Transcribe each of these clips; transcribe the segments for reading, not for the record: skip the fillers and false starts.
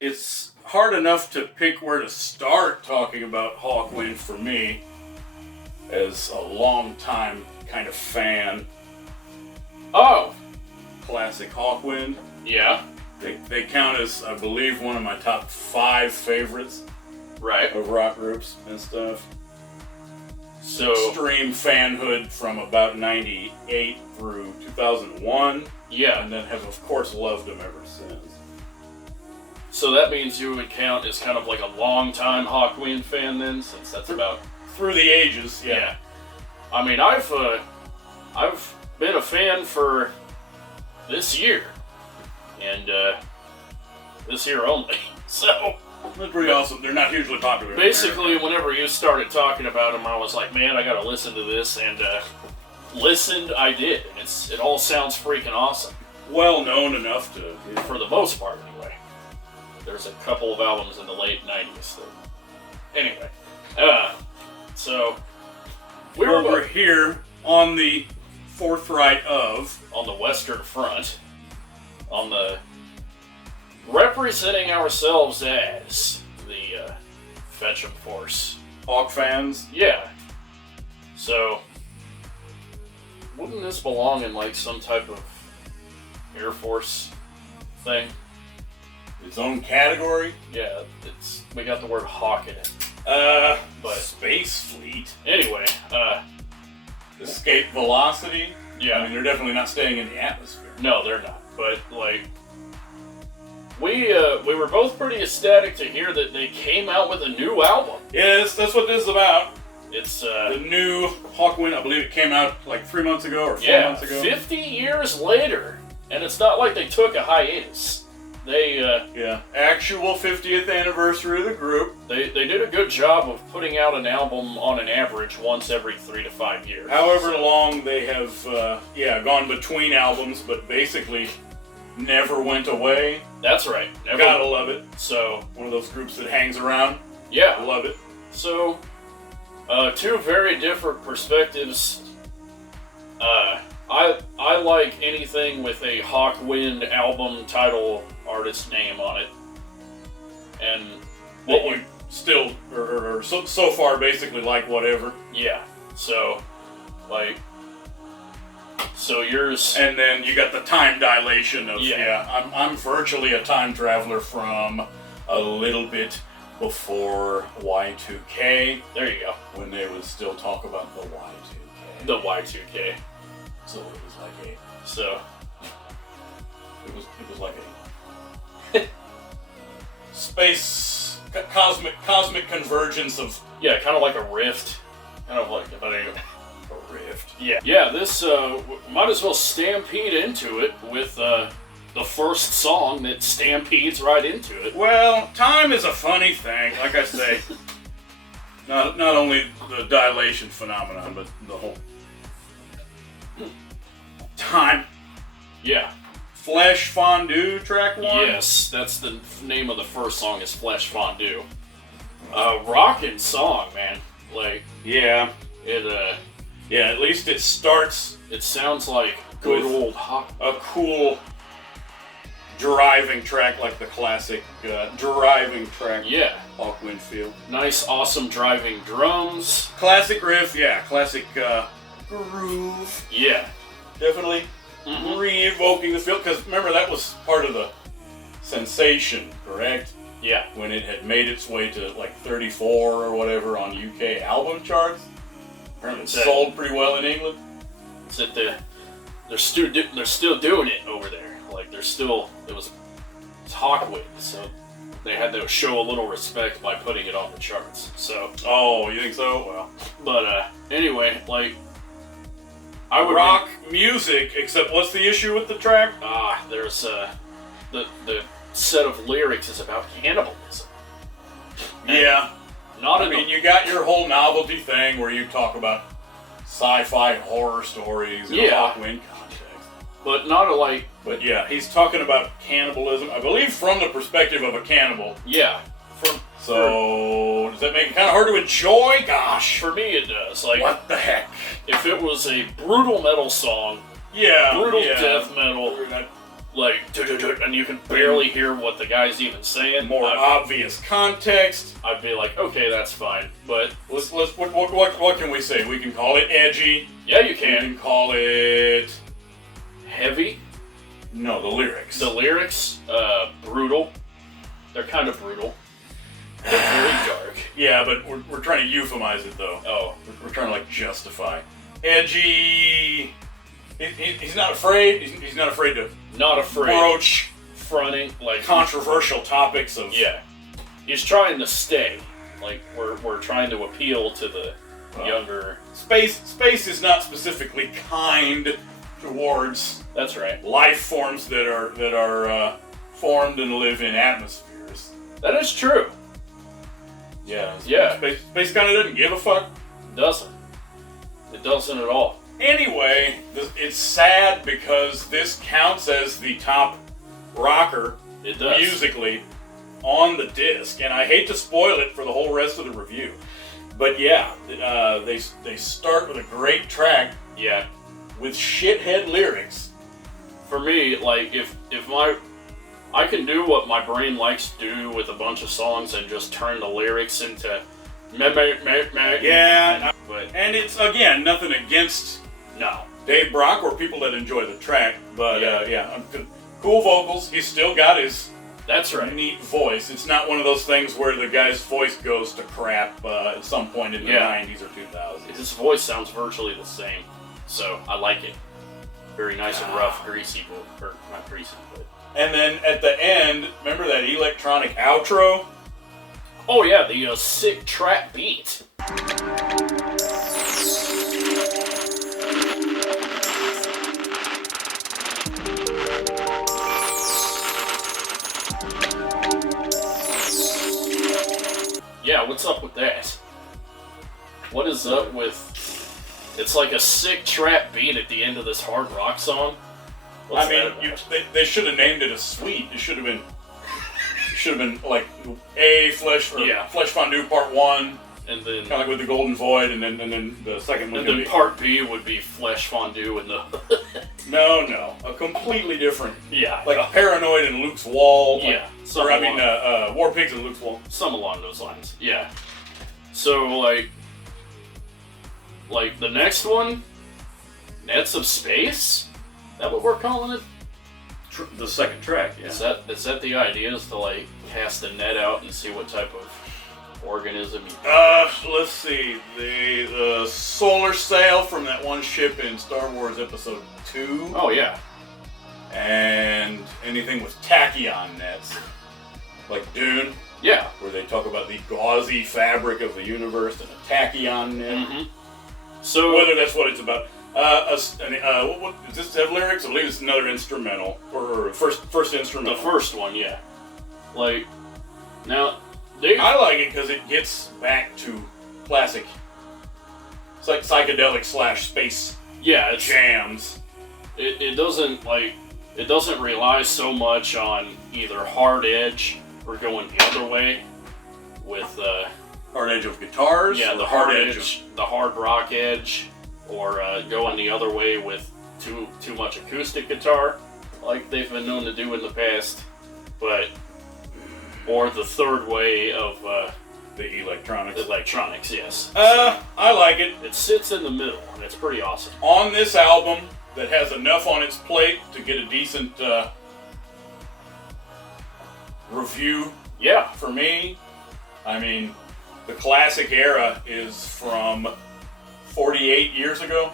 It's hard enough to pick where to start talking about Hawkwind for me, as a long-time kind of fan. Oh! Classic Hawkwind. Yeah. They count as, I believe, one of my top 5 favorites. Right. Of rock groups and stuff. So... Extreme fanhood from about 98 through 2001. Yeah. And then have, of course, loved them ever since. So that means you would count as kind of like a long-time Hawkwind fan then, since that's about... Through the ages, yeah. I mean, I've been a fan for this year. And, this year only. So... That's pretty awesome. They're not hugely popular. Basically, whenever you started talking about them, I was like, man, I gotta listen to this, and listened, I did. It all sounds freaking awesome. Well known enough to... For the most part, anyway. There's a couple of albums in the late 90s. Anyway, so... We're over here on the forthright of... On the Western Front. On the... Representing ourselves as the Fetch'em Force. Hawk fans? Yeah. So, wouldn't this belong in like some type of Air Force thing? Its own category? Yeah, we got the word Hawk in it. But Space Fleet. Anyway, Escape Velocity? Yeah. I mean, they're definitely not staying in the atmosphere. No, they're not. But, like... We were both pretty ecstatic to hear that they came out with a new album. Yes, that's what this is about. It's the new Hawkwind. I believe it came out like 3 months ago or 4 months ago. 50 years later, and it's not like they took a hiatus. They actual 50th anniversary of the group. They did a good job of putting out an album on an average once every 3 to 5 years. However long they have gone between albums, but basically never went away. That's right. Never. Gotta love it. So one of those groups that hangs around. Yeah. Love it. So 2 very different perspectives. I like anything with a Hawkwind album title, artist name on it. And what you still or so far basically like whatever. Yeah. So like so yours, and then you got the time dilation of I'm virtually a time traveler from a little bit before Y2K. There you go. When they would still talk about the Y2K. The Y2K. So it was like a. So. It was like a. Space cosmic convergence of. Yeah, kind of like a rift. Kind of like a rift. Yeah. Yeah, this might as well stampede into it with the first song that stampedes right into it. Well, time is a funny thing, like I say. not only the dilation phenomenon, but the whole time. Yeah. Flesh Fondue, track 1? Yes, that's the name of the first song is Flesh Fondue. Rockin' song, man. Like, yeah. It, yeah, at least it starts. It sounds like good old a cool driving track, like the classic driving track. Yeah. Hawkwind feel. Nice, awesome driving drums. Classic riff, yeah. Classic groove. Yeah. Definitely re-evoking the feel, because remember that was part of the sensation, correct? Yeah. When it had made its way to like 34 or whatever on UK album charts. Apparently sold pretty well in England. It's that they're still doing it over there. Like it's Hawkwind, so they had to show a little respect by putting it on the charts. So. Oh, you think so? Well. But anyway, like. I would rock music, except what's the issue with the track? There's the set of lyrics is about cannibalism. And yeah. I mean, you got your whole novelty thing where you talk about sci-fi horror stories in a Hawkwind context. But not like... But yeah, he's talking about cannibalism, I believe from the perspective of a cannibal. Yeah. So, does that make it kind of hard to enjoy? Gosh. For me, it does. Like, what the heck? If it was a brutal metal song, brutal death metal, like, and you can barely hear what the guy's even saying, more obvious context, I'd be like, okay, that's fine. But what can we say? We can call it edgy. Yeah, you can. We can call it heavy. No, the lyrics. The lyrics, brutal. They're kind of brutal. They're very dark. Yeah, but we're trying to euphemize it though. Oh, we're trying to like justify. Edgy. He's not afraid. He's not afraid to. Not afraid. Broach fronting like controversial topics of. Yeah. He's trying to stay. Like we're trying to appeal to the younger. Space is not specifically kind towards. That's right. Life forms that are formed and live in atmospheres. That is true. Yeah. Yeah. Space kind of doesn't give a fuck. Doesn't. It doesn't at all. Anyway, it's sad because this counts as the top rocker it does. Musically on the disc, and I hate to spoil it for the whole rest of the review. But yeah, they start with a great track. Yeah. With shithead lyrics. For me, like I can do what my brain likes to do with a bunch of songs and just turn the lyrics into meh. Yeah, but and it's again nothing against Dave Brock or people that enjoy the track, but cool vocals. He's still got his neat voice. It's not one of those things where the guy's voice goes to crap at some point in the 90s or 2000s. His voice sounds virtually the same, so I like it. Very nice and rough, greasy, or not greasy, but. And then at the end, remember that electronic outro? Oh yeah, the sick trap beat. Yeah, what's up with that? What is up with... It's like a sick trap beat at the end of this hard rock song. What's they should have named it a suite. It should have been like Flesh Fondue Part 1, and then kind of like with the Golden Void, and then the second one. And then Part B would be Flesh Fondue and the. No, a completely different. Yeah, like Paranoid and Luke's Wall. Yeah, War Pigs and Luke's Wall. Some along those lines. Yeah. So like the next one, Nets of Space. Is that what we're calling it? The second track, yeah. Is that the idea? Is to like cast a net out and see what type of organism you let's see. The solar sail from that one ship in Star Wars Episode 2. Oh yeah. And anything with tachyon nets. Like Dune. Yeah. Where they talk about the gauzy fabric of the universe and a tachyon net. Mm-hmm. So whether that's what it's about. What, does this have lyrics? I believe it's another instrumental, or first instrumental. The first one, yeah. Like, now, I like it because it gets back to classic, it's like psychedelic / space. Yeah, jams. It doesn't rely so much on either hard edge or going the other way with hard edge of guitars. Yeah, the hard edge, the hard rock edge. Or going the other way with too much acoustic guitar, like they've been known to do in the past, or the third way of the electronics. The electronics, yes. I like it. It sits in the middle, and it's pretty awesome. On this album that has enough on its plate to get a decent review. Yeah, for me, I mean, the classic era is from 48 years ago,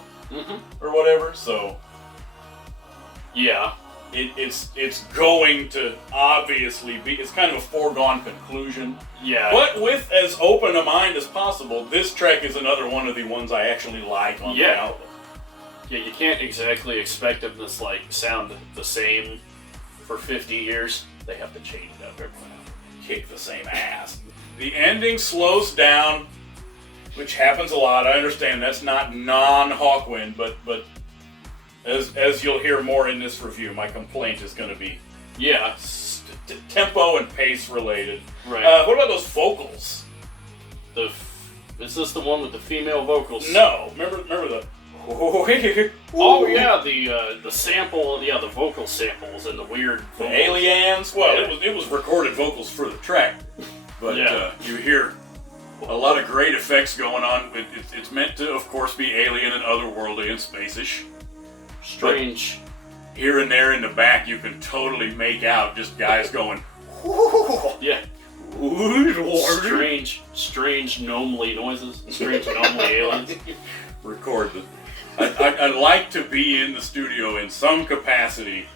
or whatever. So, yeah, it's going to obviously be. It's kind of a foregone conclusion. Yeah, but with as open a mind as possible, this track is another one of the ones I actually like on the album. Yeah, you can't exactly expect them to sound the same for 50 years. They have to change it up every now. Kick the same ass. The ending slows down, which happens a lot. I understand that's not non-Hawkwind, but as you'll hear more in this review, my complaint is going to be tempo and pace related. Right. What about those vocals? Is this the one with the female vocals? No. Remember the. Oh yeah, the sample, the vocal samples and the weird The vocals. aliens. Well, it was recorded vocals for the track, but you hear a lot of great effects going on. It's meant to, of course, be alien and otherworldly and space-ish. Strange. But here and there in the back, you can totally make out just guys going. Yeah. Strange gnomely noises. Strange gnomely aliens. Record the. I'd like to be in the studio in some capacity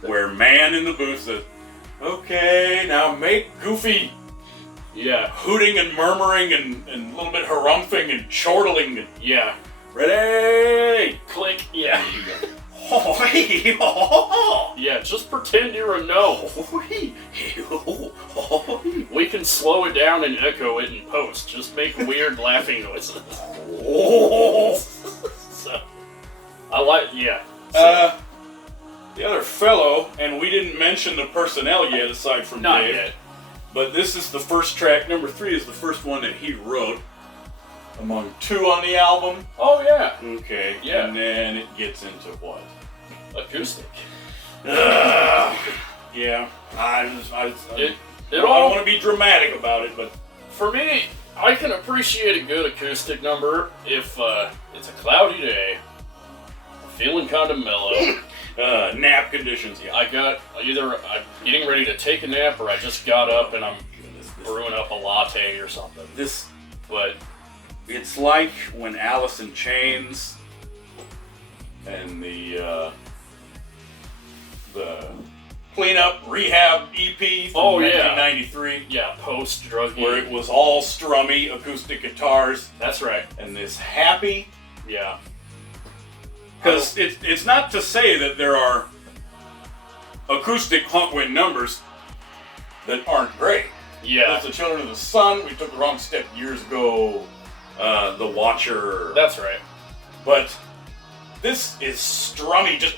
where man in the booth says, "Okay, now make goofy." Yeah. Hooting and murmuring and a little bit harumphing and chortling. And, Yeah. ready? Click. Yeah. Yeah. Yeah, just pretend you're a gnome. We can slow it down and echo it in post. Just make weird laughing noises. So, I like, yeah. So, The other fellow, and we didn't mention the personnel yet aside from not Dave. yet. But this is the first track. Number 3 is the first one that he wrote among 2 on the album. Oh, yeah. Okay. Yeah. And then it gets into what? Acoustic. Yeah. I don't all, want to be dramatic about it, but for me, I can appreciate a good acoustic number if it's a cloudy day, I'm feeling kind of mellow. nap conditions. Yeah. I'm getting ready to take a nap, or I just got up and I'm brewing up a latte or something. But It's like when Alice in Chains and the cleanup rehab EP from 1993. Yeah, post-drug Where it was all strummy acoustic guitars. That's right. And this happy. Yeah. Because it's not to say that there are acoustic Hawkwind numbers that aren't great. Yeah. There's the Children of the Sun. We took the wrong step years ago. The Watcher. That's right. But this is strummy, just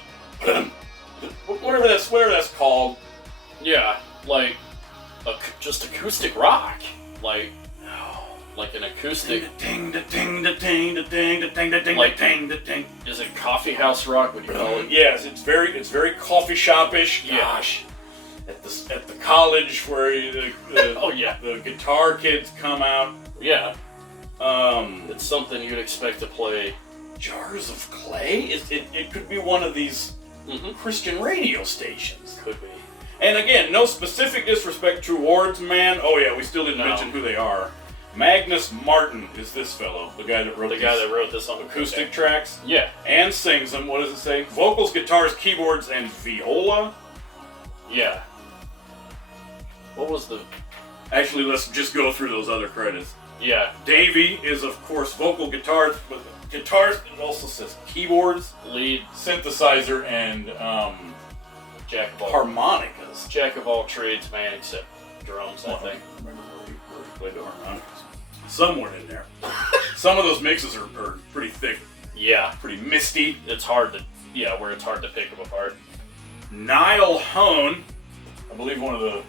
whatever that's called. Yeah, like just acoustic rock, like an acoustic. Ding da ding da ding da ding da ding da ding da ding da ding. Is it coffee house rock? Would you call it? Yes, it's very coffee shop-ish. Gosh, at the college where the guitar kids come out. Yeah. It's something you'd expect to play. Jars of Clay? It could be one of these Christian radio stations. Could be. And again, no specific disrespect towards man. Oh yeah, we still didn't mention who they are. Magnus Martin is this fellow, the guy that wrote this on acoustic tracks. Yeah. And sings them. What does it say? Vocals, guitars, keyboards, and viola. Yeah. What was the? Actually, let's just go through those other credits. Yeah. Davey is, of course, vocal guitars, but guitars, it also says keyboards, lead, synthesizer, and jack of all harmonicas. Jack of all trades, man, except drums, I think. I don't remember where he played the harmonicas. Somewhere in there. Some of those mixes are pretty thick. Yeah. Pretty misty. It's hard to pick them apart. Niall Hone, I believe one of the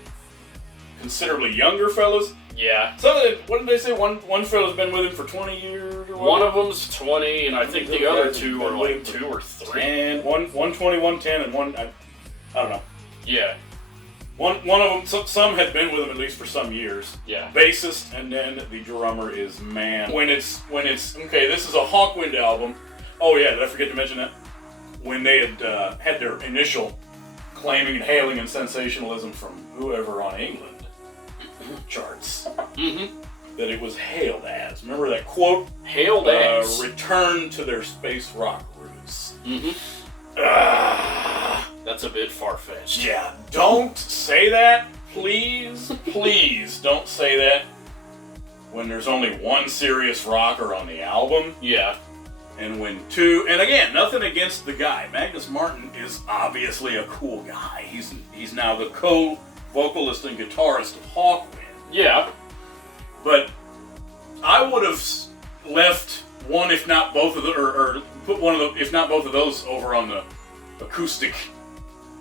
considerably younger fellas. Yeah. What did they say? One fellow's been with him for 20 years or what? One of them's 20, and I think the other 2 are like 2 or 3. And one 20, 110, and one, I don't know. Yeah. One of them, some had been with him at least for some years. Yeah. Bassist, and then the drummer is man. When it's okay, this is a Hawkwind album. Oh yeah, did I forget to mention that? When they had their initial claiming and hailing and sensationalism from whoever on England charts, that it was hailed as. Remember that quote? Hailed as. Return to their space rock roots. That's a bit far-fetched. Yeah, don't say that, please. Please don't say that when there's only one serious rocker on the album. Yeah. And when 2, and again, nothing against the guy. Magnus Martin is obviously a cool guy. He's now the co-vocalist and guitarist of Hawkwind. Yeah. But I would have left one, if not both of the, or put one of the, if not both of those over on the acoustic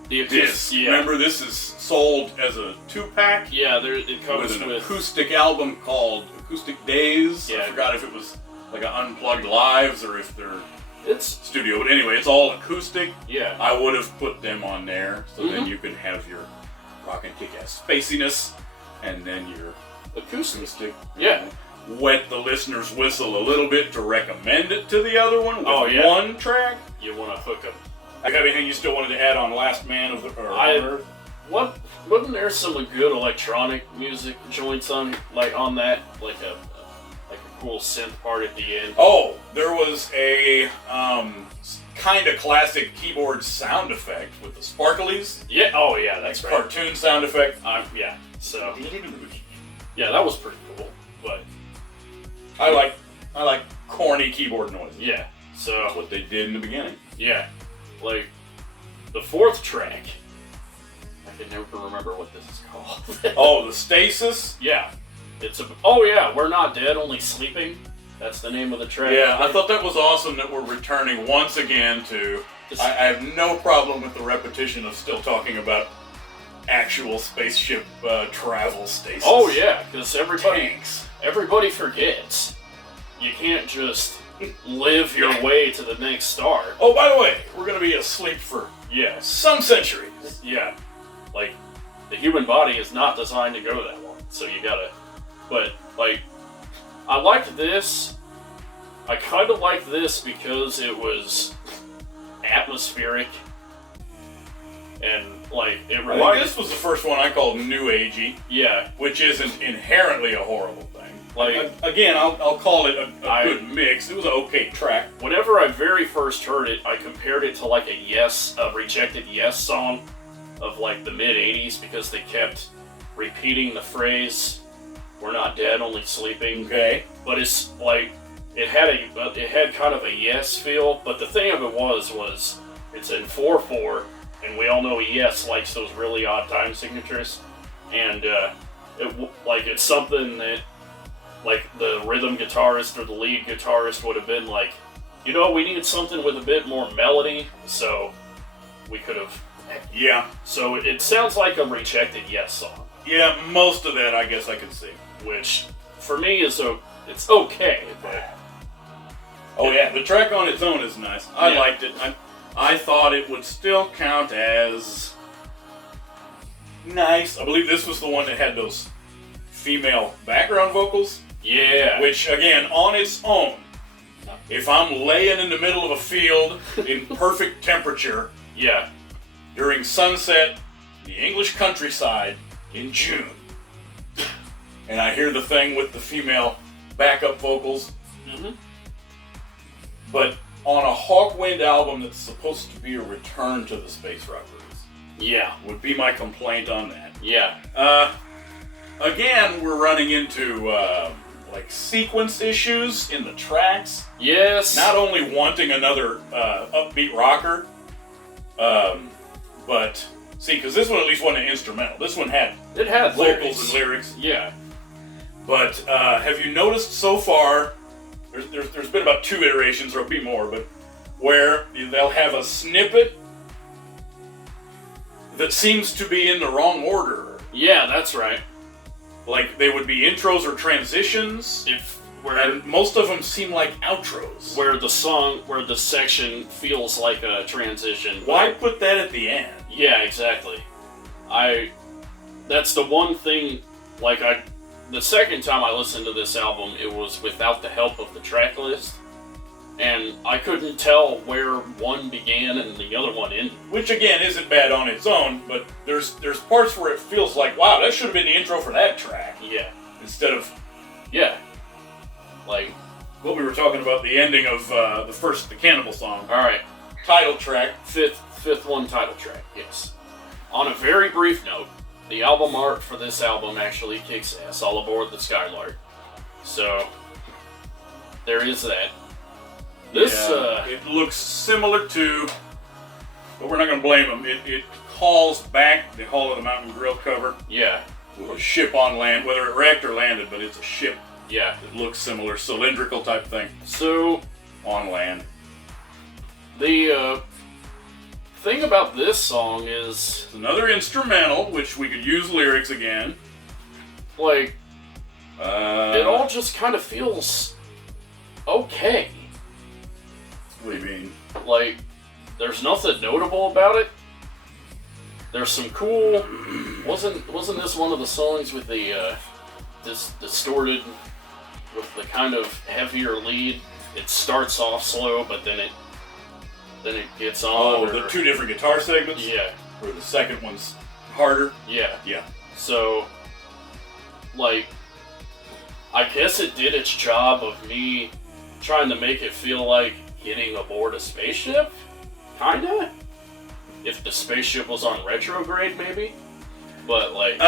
The disc. yeah. Remember, this is sold as a 2-pack. Yeah, it comes with an acoustic album called Acoustic Days. Yeah. I forgot if it was like an Unplugged Lives or if they're it's studio. But anyway, it's all acoustic. Yeah. I would have put them on there so then you can have your rock and kick-ass spaciness and then your acoustic. Yeah. Wet the listener's whistle a little bit to recommend it to the other one with one track. You want to hook them. Do you have anything you still wanted to add on Last Man of the Earth? Wasn't there some good electronic music joints on that, like a cool synth part at the end? Oh, there was a kind of classic keyboard sound effect with the sparklies. Yeah. Oh yeah, that's like right. Cartoon sound effect. Yeah. So yeah, that was pretty cool. But I like corny keyboard noises. Yeah. So that's what they did in the beginning. Yeah. Like the 4th track. I can never remember what this is called. Oh, the Stasis? Yeah. We're Not Dead, Only Sleeping. That's the name of the track. Yeah, I thought that was awesome that we're returning once again to... I have no problem with the repetition of still talking about actual spaceship travel stasis. Oh yeah, because everybody forgets. You can't just live your way to the next star. Oh, by the way, we're going to be asleep for some centuries. Yeah. Like, the human body is not designed to go that long, so you gotta... But, like, I liked this. I kind of liked this because it was atmospheric. And, like, it reminded... This was the first one I called New Agey. Yeah. Which isn't inherently a horrible thing. Like, again, I'll call it a good mix. It was an okay track. Whenever I very first heard it, I compared it to, like, a Rejected Yes song of, like, the mid-'80s because they kept repeating the phrase, "We're not dead, only sleeping." Okay. But it's, like, it had kind of a Yes feel, but the thing of it was it's in 4/4, and we all know Yes likes those really odd time signatures, and it's something that, like, the rhythm guitarist or the lead guitarist would have been like, we need something with a bit more melody, so we could have... Yeah. So it sounds like a Rejected Yes song. Yeah, most of that I guess I could see. Which, for me, it's okay, but... Oh yeah, the track on its own is nice. I liked it. I thought it would still count as nice. I believe this was the one that had those female background vocals. Yeah. Which, again, on its own, if I'm laying in the middle of a field in perfect temperature, during sunset, the English countryside in June, and I hear the thing with the female backup vocals, but on a Hawkwind album that's supposed to be a return to the space rockers, would be my complaint on that. Yeah. Again, we're running into like sequence issues in the tracks. Yes. Not only wanting another upbeat rocker, but see, because this one at least wasn't instrumental. This one had vocals lyrics and lyrics. Yeah. But have you noticed so far? There's been about 2 iterations, or it'll be more, but where they'll have a snippet that seems to be in the wrong order. Yeah, that's right. Like, they would be intros or transitions, and most of them seem like outros. Where the section feels like a transition. Why put that at the end? Yeah, exactly. That's the one thing, the second time I listened to this album, it was without the help of the track list. And I couldn't tell where one began and the other one ended. Which, again, isn't bad on its own, but there's parts where it feels like, wow, that should have been the intro for that track. Yeah. Instead of... Yeah. Like... what we were talking about, the ending of the Cannibal song. Alright. Title track. Fifth one title track, yes. On a very brief note, the album art for this album actually kicks ass all aboard the Skylark. So, there is that. It looks similar to, but we're not going to blame them. It calls back the Hall of the Mountain grill cover. Yeah. With a ship on land, whether it wrecked or landed, but it's a ship. Yeah. It looks similar, cylindrical type thing. So, on land. The thing about this song is... It's another instrumental, which we could use lyrics again. Like, it all just kind of feels okay. What do you mean? Like, there's nothing notable about it. There's some cool... Wasn't this one of the songs with the, this distorted, with the kind of heavier lead? It starts off slow, but then it gets on. Oh, the two different guitar segments? Yeah. Or the second one's harder? Yeah. Yeah. So, like, I guess it did its job of me trying to make it feel like getting aboard a spaceship? Kinda? If the spaceship was on retrograde, maybe? But, like...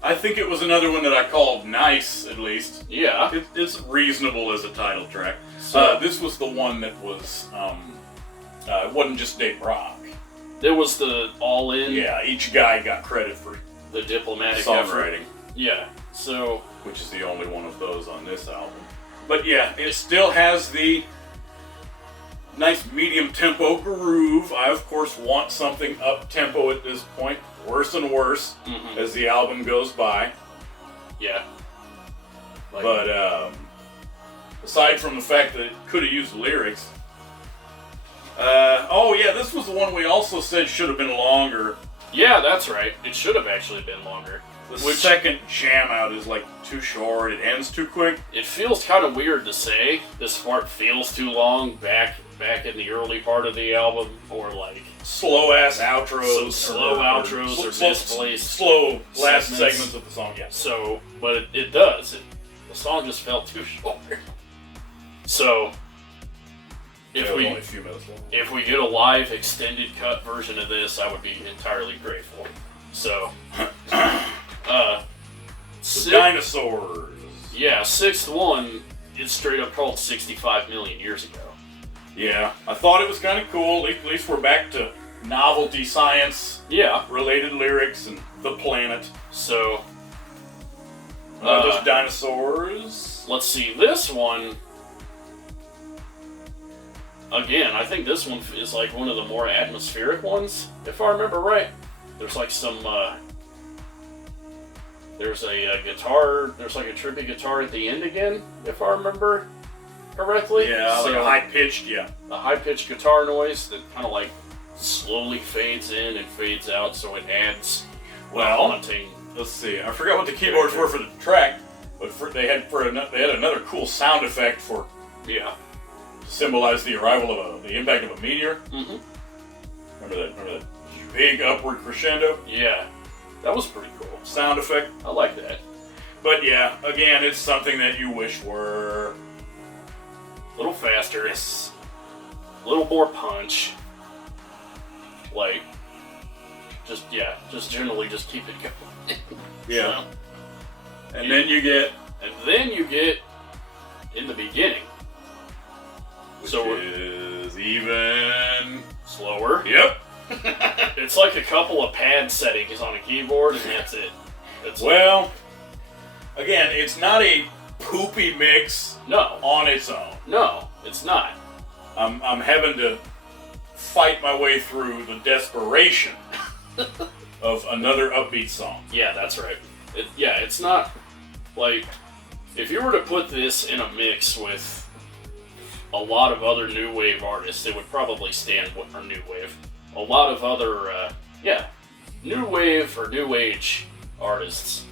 I think it was another one that I called nice, at least. Yeah. It's reasonable as a title track. So, this was the one that was, it wasn't just Dave Brock. there was the all-in... Yeah, each guy got credit for the diplomatic songwriting. effort. Yeah, so... Which is the only one of those on this album. But yeah, it still has the nice medium tempo groove. I, of course, want something up-tempo at this point. Worse and worse as the album goes by. Yeah. Like, But, aside from the fact that it could have used lyrics... oh yeah, this was the one we also said should have been longer. yeah, that's right. It should have actually been longer. The second jam out is like too short, it ends too quick. It feels kind of weird to say this part feels too long back in the early part of the album, or like Slow ass outros. some slow outros or misplaced slow last segments. segments of the song, yeah. So, but it does. The song just felt too short. So, It was only a few minutes long. if we get a live extended cut version of this, I would be entirely grateful. So, The dinosaurs. Yeah, sixth one is straight up called 65 million years ago. Yeah, I thought it was kind of cool. At least we're back to novelty science Yeah, related lyrics and the planet. so Those dinosaurs. let's see, this one, again, I think this one is like one of the more atmospheric ones, if I remember right. There's like some, there's a guitar, there's like a trippy guitar at the end again, if I remember correctly. Yeah, like a high-pitched, yeah. A high-pitched guitar noise that kind of like slowly fades in and fades out, so it adds haunting. Let's see. I forgot what the keyboards were for the track, but they had another cool sound effect for to symbolize the arrival of the impact of a meteor. Mm-hmm. Remember that big upward crescendo? Yeah, that was pretty cool. Sound effect. I like that. But yeah, again, it's something that you wish were A little faster. yes. A little more punch. Like, just generally just keep it going. Yeah. So, And then you get in the beginning. which So is even slower. Yep. It's like a couple of pad settings on a keyboard, and that's it. Well, again, it's not a poopy mix No, on its own. no, it's not. I'm having to fight my way through the desperation of another upbeat song. Yeah, that's right. It's not like if you were to put this in a mix with a lot of other new wave artists, it would probably stand or new wave. A lot of other new wave or new age artists,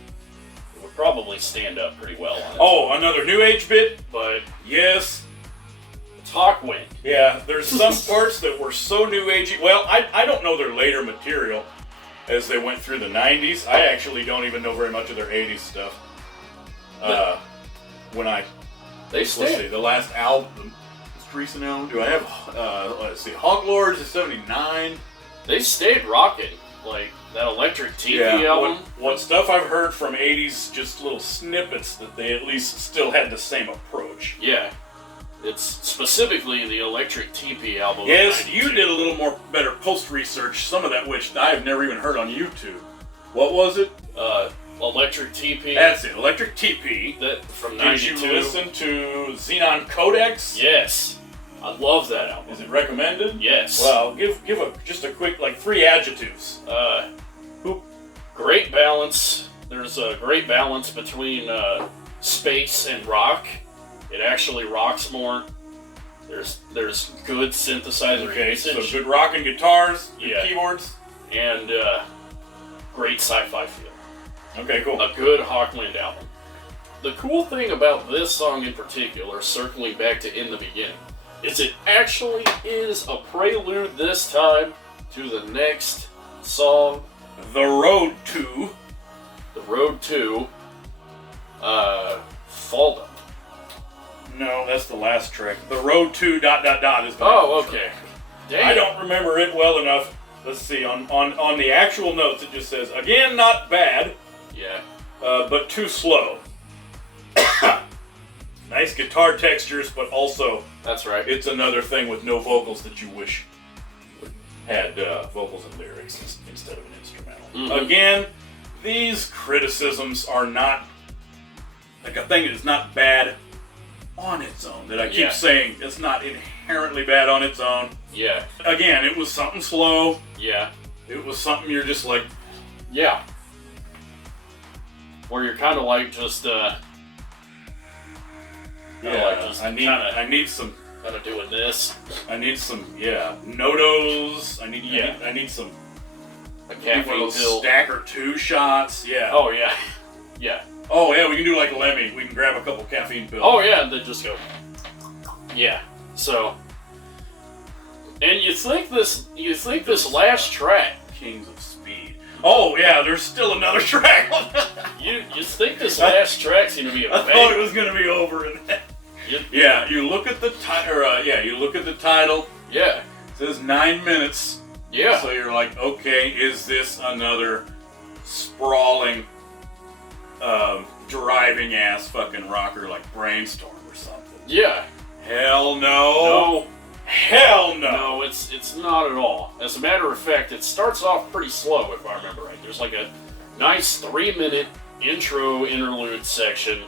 it would probably stand up pretty well on it. Oh, another new age bit? But Yes. it's Hawkwind. Yeah, there's some parts that were so new agey. Well, I don't know their later material as they went through the 90s. I actually don't even know very much of their 80s stuff. Let's see, the last album, this recent album, do I have, let's see, Hoglords is 79. They stayed rocking. Like that Electric TV Yeah, album. what stuff I've heard from 80s, just little snippets that they at least still had the same approach. Yeah. It's specifically the Electric TP album. of Yes, 92. you did a little more better post-research, some of that which I've never even heard on YouTube. What was it? Electric TP. That's it, Electric TP. That from Did 92. you listen to Xenon Codex? Yes. I love that album. Is it recommended? Yes. Well, give just a quick, like, 3 adjectives. Great balance. There's a great balance between space and rock. It actually rocks more. There's good synthesizer usage. So good rocking guitars, good Yeah. keyboards. And great sci-fi feel. Okay, cool. A good Hawkwind album. The cool thing about this song in particular, circling back to In the Beginning, is it actually is a prelude this time to the next song, The Road to... The Road to Faldom. No, that's the last track. The Road to ... is the Oh, next okay. track. Dang. I don't remember it well enough. Let's see, on the actual notes it just says, again, not bad, Yeah. but too slow. Nice guitar textures, but also That's right. it's another thing with no vocals that you wish had vocals and lyrics instead of an instrumental. Mhm. Again, these criticisms are not, like, a thing that is not bad on its own. That I keep Yeah. saying it's not inherently bad on its own. Yeah. Again, it was something slow. Yeah. It was something you're just like, Yeah. Where you're kind of like just, yeah, I need some kind of doing this. notos. I Yeah. need some A one of caffeine those pill. stack or 2 shots. Yeah. Oh, yeah. Yeah. Oh yeah, we can do like Lemmy. We can grab a couple caffeine pills. Oh, yeah, and then just go. Yeah. So. And you think this last track, Kings of Speed. Oh yeah, there's still another track. you think this last track's gonna be a I thought it banger. was gonna be over in that. You- Yeah, you look at the title. You look at the title. Yeah. It says 9 minutes. Yeah. So you're like, okay, is this another sprawling, driving ass fucking rocker like Brainstorm or something? Yeah. Hell no. No. Hell no. No, it's not at all. As a matter of fact, it starts off pretty slow, if I remember right. There's like a nice 3-minute intro interlude section.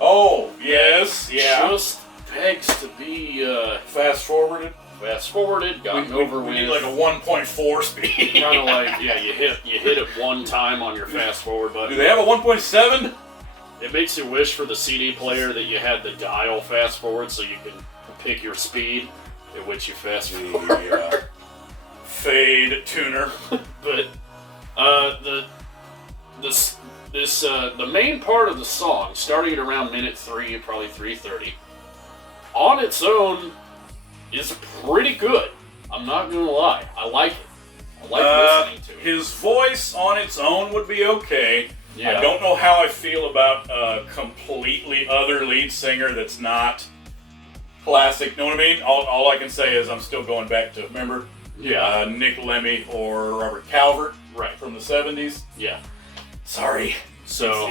Oh, yes, yeah. Just begs to be Fast forwarded. fast forwarded, gotten over We with. need like a 1.4 speed. Kind of like, yeah, you hit it one time on your fast forward Do button. they have a 1.7? It makes you wish for the CD player that you had the dial fast forward so you can pick your speed at which you fast forward. The fade tuner. But the main part of the song, starting at around minute 3, probably 3:30, on its own is pretty good. I'm not gonna lie, I like it. I like listening to it. His voice on its own would be okay. Yeah. I don't know how I feel about a completely other lead singer that's not classic. Know what I mean? All I can say is I'm still going back to, remember, Yeah. Nick Lemmy or Robert Calvert, Right. from the 70s. Yeah. Sorry. So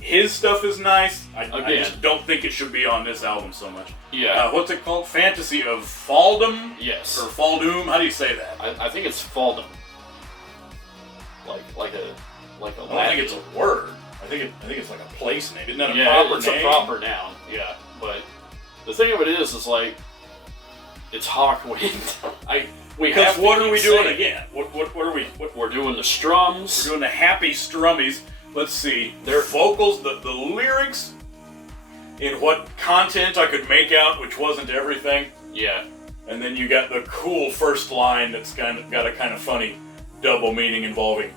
His stuff is nice. I Again. just don't think it should be on this album so much. yeah. What's it called? Fantasy of Faldom? Yes. Or Faldum? How do you say that? I think it's Faldom. Like a I don't think it's a word. I think it's like a place name. Isn't that a proper it's name? a proper noun. Yeah, but the thing of it is like it's Hawkwind. Because what are we doing again? What are we? We're doing the strums. We're doing the happy strummies. Let's see. Their vocals, the lyrics, in what content I could make out, which wasn't everything. Yeah. And then you got the cool first line that's got a kind of funny double meaning involving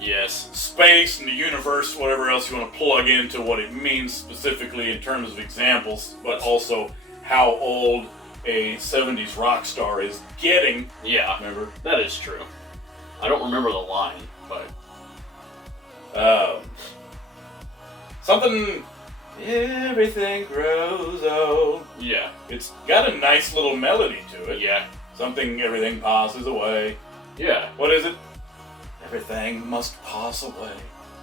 Yes. space and the universe, whatever else you want to plug into what it means specifically in terms of examples, but also how old a 70s rock star is getting. Yeah. Remember? That is true. I don't remember the line, but Something. Everything grows old. yeah. It's got a nice little melody to it. Yeah. Something, everything passes away. Yeah. What is it? Everything must pass away.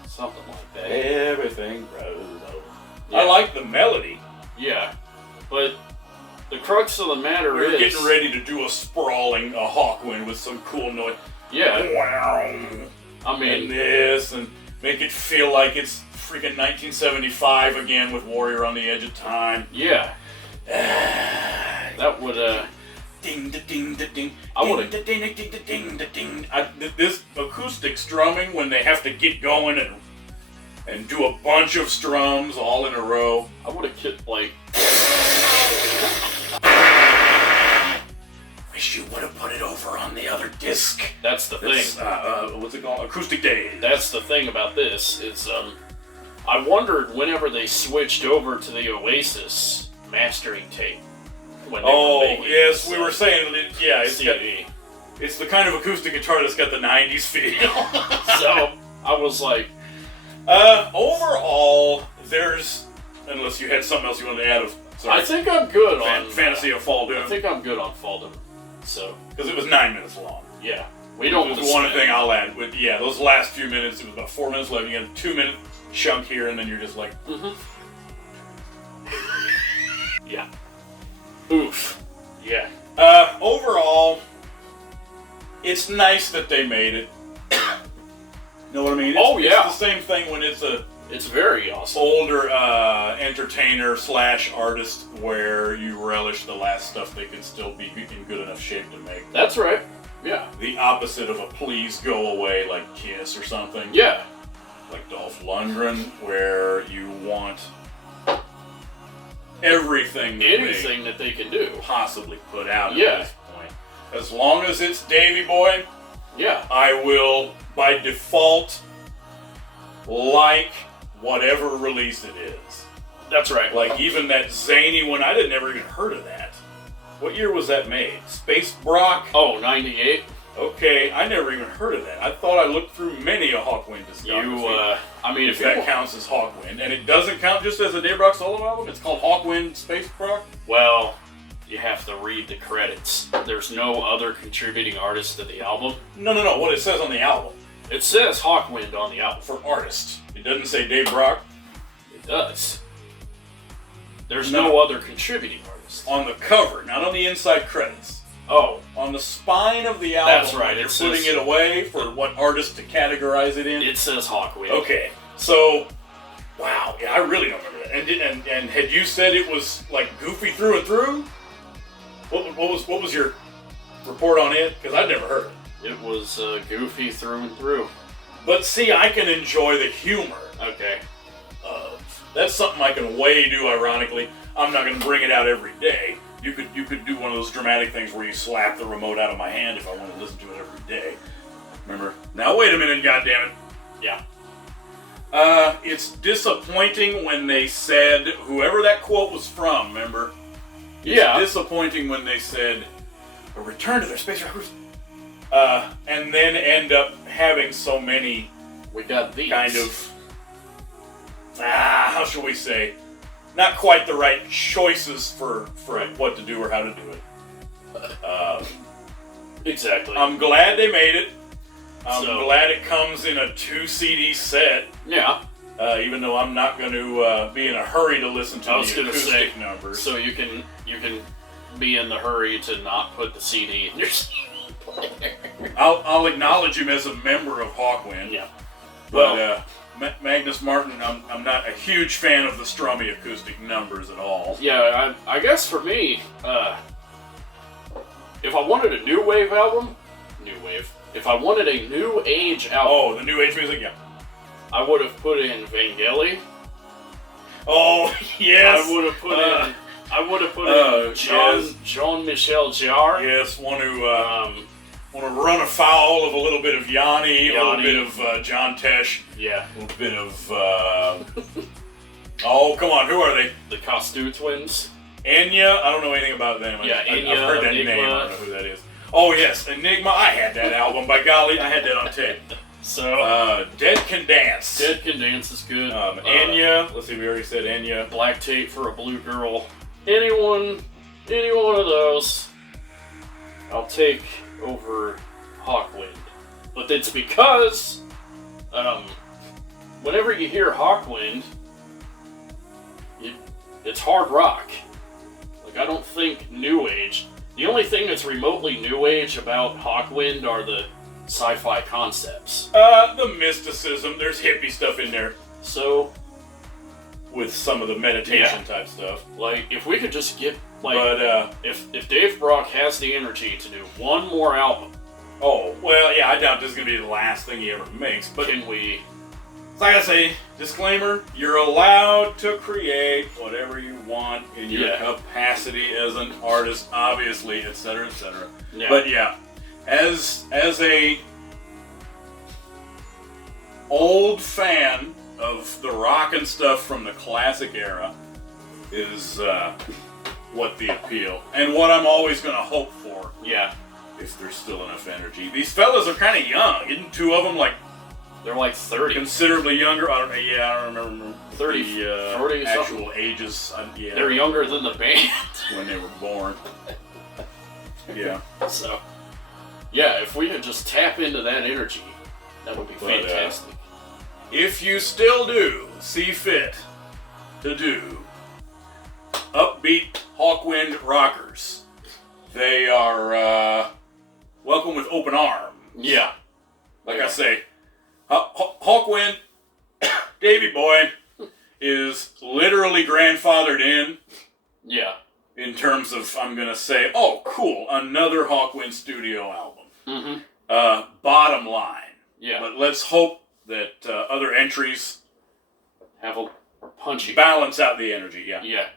Something like that. Everything grows old. Yeah. I like the melody. Yeah. But the crux of the matter We're is getting ready to do a sprawling Hawkwind with some cool noise. Yeah. Wow. I mean, And this, and make it feel like it's freaking 1975 again with Warrior on the Edge of Time. yeah. That would Ding da ding da ding. I would've- ding da ding da ding da ding. This acoustic strumming when they have to get going and do a bunch of strums all in a row. I would have kicked like. Wish you would have put it over on the other disc. That's the thing. What's it called? Acoustic Days. That's the thing about this is I wondered whenever they switched over to the Oasis mastering tape. When they were making yes, we this, were saying that. Yeah, CD. it's the kind of acoustic guitar that's got the '90s feel. So I was like, overall, there's unless you had something else you wanted to add. I think I'm good on Fantasy of Fall Doom. I think I'm good on Fall Doom. So because it was 9 minutes long. yeah, we don't. There's one thing I'll add. With those last few minutes, it was about 4 minutes left. You get a 2-minute chunk here, and then you're just like, yeah. Oof. Yeah. Overall, it's nice that they made it. Know what I mean? Oh, yeah. It's the same thing when it's a It's very awesome. older entertainer / artist where you relish the last stuff they can still be in good enough shape to make. That's right. Yeah. The opposite of a please go away like Kiss or something. Yeah. Like Dolph Lundgren, where you want everything Anything that they can do. possibly put out at Yeah. this point. As long as it's Davey Boy, Yeah. I will, by default, like whatever release it is. That's right. Like even that zany one, I never even heard of that. What year was that made? Space Brock? Oh, 98. Okay, I never even heard of that. I thought I looked through many a Hawkwind discography. I mean, if that counts as Hawkwind, and it doesn't count just as a Dave Brock solo album. It's called Hawkwind Space Brock. Well, you have to read the credits. There's no other contributing artist to the album. No. What it says on the album It says Hawkwind on the album. for artist. It doesn't say Dave Brock It does. There's no other contributing artist. on the cover, not on the inside credits. Oh, On the spine of the album. That's right, You're it putting says- it away for what artist to categorize it in. it says Hawkwind. Okay, so wow, yeah, I really don't remember that. And had you said it was like goofy through and through? What was your report on it? Because I'd never heard it. It was goofy through and through. But see, I can enjoy the humor. Okay. That's something I can way do. Ironically, I'm not going to bring it out every day. You could do one of those dramatic things where you slap the remote out of my hand if I want to listen to it every day. Remember? Now wait a minute, goddammit. Yeah. It's disappointing when they said, whoever that quote was from, remember? It's Yeah. disappointing when they said, a return to their space racers. And then end up having so many We got these. kind of, how shall we say, not quite the right choices for what to do or how to do it. Exactly. I'm glad they made it. I'm So- glad it comes in a 2 CD set. Yeah. Even though I'm not going to be in a hurry to listen to I was the gonna acoustic say, numbers. So you can be in the hurry to not put the CD in your CD player. I'll acknowledge him as a member of Hawkwind. Yeah. But Magnus Martin, I'm not a huge fan of the strummy acoustic numbers at all. Yeah, I guess for me, if I wanted a new wave album, if I wanted a new age album, Oh, the new age music, yeah. I would have put in Vangelis. Oh, yes. I would have put in yes. Jean-Michel Jarre. Yes, want to run afoul of a little bit of Yanni, a little bit of John Tesh, Yeah, a little bit of oh, come on, who are they? the Costu twins. Enya? I don't know anything about them. Yeah, I've Enya, heard that Enigma. name. I don't know who that is. Oh yes, Enigma. I had that album. By golly, I had that on tape. So Dead Can Dance. Dead Can Dance is good. Enya. Let's see, we already said Enya. Black Tape for a Blue Girl. Any one of those, I'll take over Hawkwind. But it's because, whenever you hear Hawkwind, it's hard rock. Like, I don't think New Age. The only thing that's remotely New Age about Hawkwind are the sci-fi concepts. The mysticism. There's hippie stuff in there So, with some of the meditation type stuff. like, if we could just get Like, but if Dave Brock has the energy to do one more album, oh well, yeah, I doubt this is gonna be the last thing he ever makes. But can we? like I say, disclaimer: you're allowed to create whatever you want in your capacity as an artist, obviously, etc., etc. Yeah. But yeah, as a old fan of the rock and stuff from the classic era is what the appeal and what I'm always going to hope for. Yeah. If there's still enough energy. These fellas are kind of young. Isn't two of them like they're like 30, considerably younger? I don't remember 30, 40 actual something. ages. Yeah, they're younger than the band when they were born. Yeah. So, yeah, if we could just tap into that energy, that would be fantastic. If you still do see fit to do upbeat Hawkwind rockers, they are welcome with open arms. Yeah. Like I say, Hawkwind, Davey Boy, is literally grandfathered in. Yeah. In terms of, I'm going to say, oh, cool, another Hawkwind studio album. Mm-hmm. Bottom line. Yeah. But let's hope that other entries have a punchy balance out the energy, yeah. Yeah.